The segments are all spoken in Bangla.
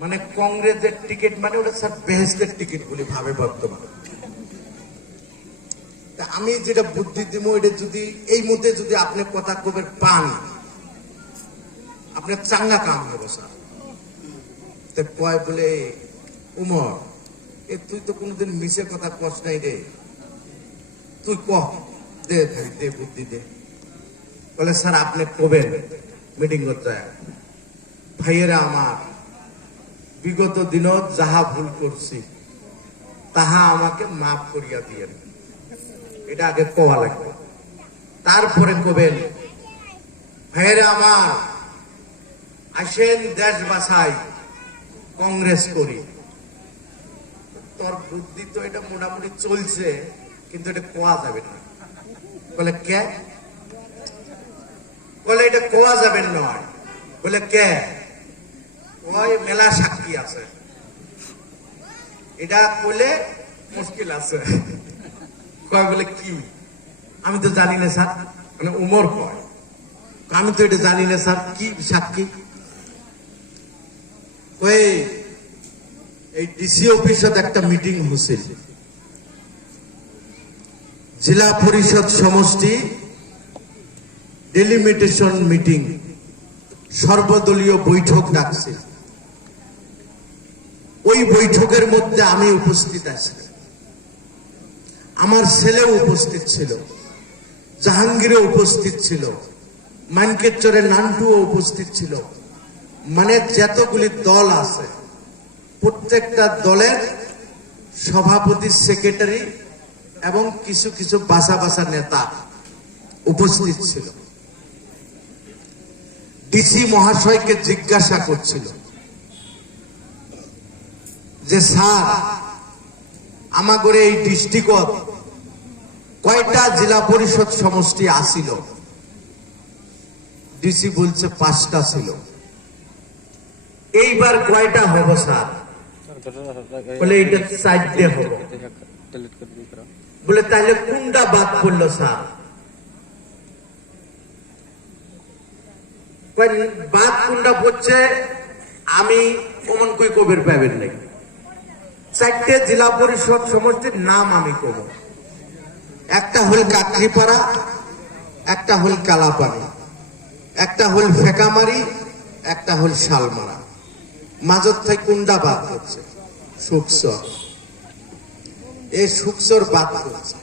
মানে কংগ্রেসের টিকিট মানে ওটা স্যার বেহেস্তের টিকিট বলে ভাবে বর্তমানে। আমি যেটা বুদ্ধি দিব এটা যদি এই মধ্যে যদি আপনি কথা কবের পান আপনার চাঙ্গা কাম হবে স্যার। তো কয় বলে উমর এ তুই তো কোনোদিন মিশে কথা কস নাই রে, তুই কহ দে ভাই দে বুদ্ধি দে। বলে স্যার আপনি কবেন মিটিং করতে ভাইয়েরা আমার বিগত দিনও যাহা ভুল করছি তাহা আমাকে মাফ করিয়া দিয়েন, এটা আগে কোয়া লাগবে। তারপরে কবেন ভাইয়েরা আমার আসেন দেশ বাঁচাই কংগ্রেস করি। তোর বুদ্ধি তো এটা মোটামুটি চলছে কিন্তু এটা কোয়া যাবে না। বলে কে? বলে এটা কোয়া যাবে নয়। বলে কে? ওই মেলা সাক্ষী আছে, এটা বলে মুশকিল আছে। কয় বলে কি? আমি তো জানি না স্যার। মানে উমর কয় আমি তো এটা জানি না স্যার, কি সাক্ষী? ওই এই ডিসি অফিসত একটা মিটিং হয়েছিল, জেলা পরিষদ সমষ্টি ডেলিমিটেশন মিটিং, সর্বদলীয় বৈঠক ডাকছে। ওই বৈঠকের মধ্যে আমি উপস্থিত আছি, আমার ছেলেও উপস্থিত ছিল, জাহাঙ্গীরও উপস্থিত ছিল, মানকেশ্বরের নান্টুও উপস্থিত ছিল। মানে যতগুলি দল আছে প্রত্যেকটা দলের সভাপতি, সেক্রেটারি এবং কিছু কিছু বাসা বাসা নেতা উপস্থিত ছিল। ডিসি মহাশয়কে জিজ্ঞাসা করছিল যে স্যার আমাদের এই ডিস্ট্রিক্টত কয়টা জেলা পরিষদ সমষ্টি আসিল? ডিসি বলছে 5টা ছিল। এইবার কয়টা হবো স্যার? বলে এটা 4টে হবো। বলে তাহলে কোনটা বাদ পড়লো স্যার? বাদ কোনটা পড়ছে আমি অমন কই কবের পাবেন নাই। 4টে জেলা পরিষদ সমষ্টির নাম আমি কব। একটা হল কাকরিপাড়া, একটা হল কালাপানি, একটা হল ফেকামারি, একটা হল শালমারা। মাঝর থেকে কোনটা বাদ হচ্ছে? সুকসর। এই সুকসর বাদ হচ্ছে।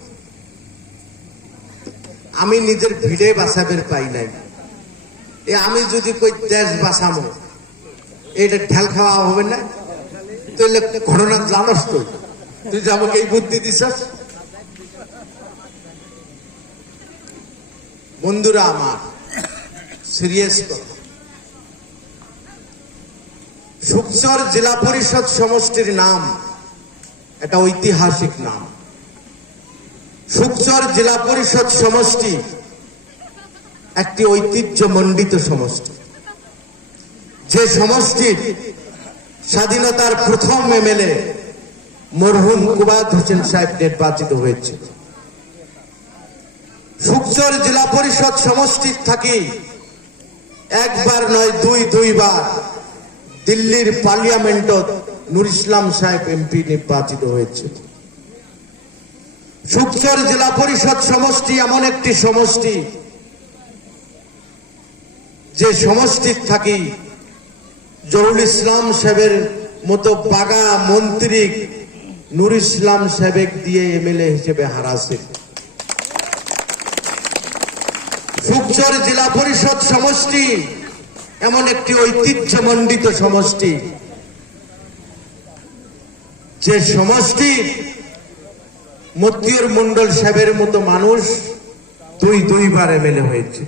আমি নিজের ভিড়ে বাঁচাবের পাই নাই। আমি যদি কই দেশ বাঁচাবো এটা ঢেল খাওয়া হবে না? তাহলে ঘটনা জানস তুই যে আমাকে এই বুদ্ধি দিস। বন্ধুরা আমার, সিরিয়াস কথা, সুকচর জেলা পরিষদ সমষ্টির নাম একটা ঐতিহাসিক নাম। সুকচর জেলা পরিষদ সমষ্টি একটি ঐতিহ্যমণ্ডিত সমষ্টি, যে সমষ্টির স্বাধীনতার প্রথম এমএলএ মরহুম কুবাদ হোসেন সাহেব নির্বাচিত হয়েছিল। সুকচর জেলা পরিষদ সমষ্টির থাকি একবার নয় দুইবার দিল্লির পার্লামেন্টত নুর ইসলাম সাহেব এমপি নির্বাচিত হয়েছিল। সুকচর জেলা পরিষদ সমষ্টি এমন একটি সমষ্টি যে সমষ্টির থাকি জহুরুল ইসলাম সাহেবের মতো বাগা মন্ত্রী নুর ইসলাম সাহেব দিয়ে এমএলএ হিসেবে হারাছে। সুকচর জেলা পরিষদ সমষ্টি এমন একটি ঐতিহ্যমণ্ডিত সমষ্টি যে সমষ্টি মতিউর মন্ডল সাহেবের মতো মানুষ দুইবার এমএলএ হয়েছে।